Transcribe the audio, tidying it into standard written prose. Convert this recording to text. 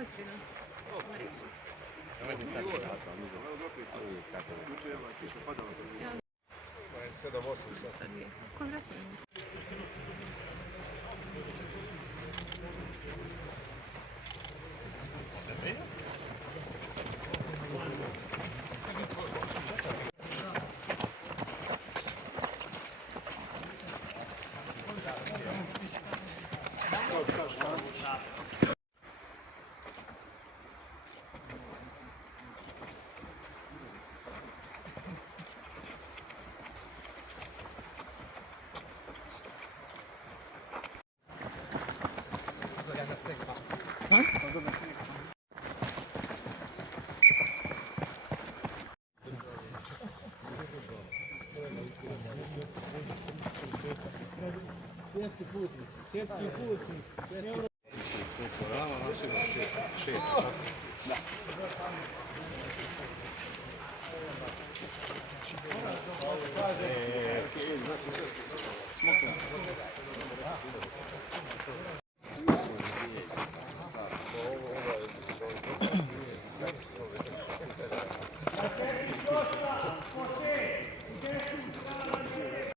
Ozbiljno. Sad je. Ko vratno je? Svjetski putnik, svjetski putnik, svjetski putnik. Programa našega šefa.